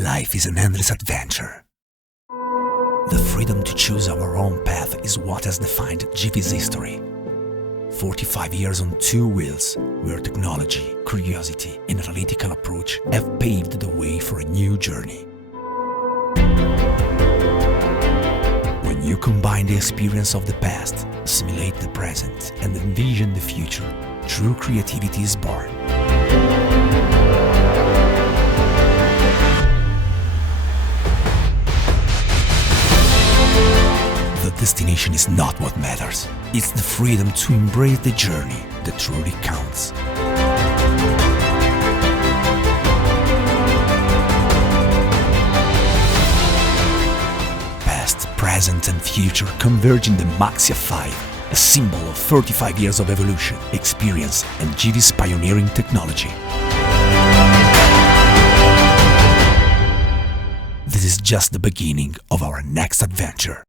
Life is an endless adventure. The freedom to choose our own path is what has defined GV's history. 45 years on two wheels, where technology, curiosity and analytical approach have paved the way for a new journey. When you combine the experience of the past, simulate the present and envision the future, true creativity is born. The destination is not what matters. It's the freedom to embrace the journey that truly counts. Past, present and future converge in the Maxia 5, a symbol of 35 years of evolution, experience and GV's pioneering technology. This is just the beginning of our next adventure.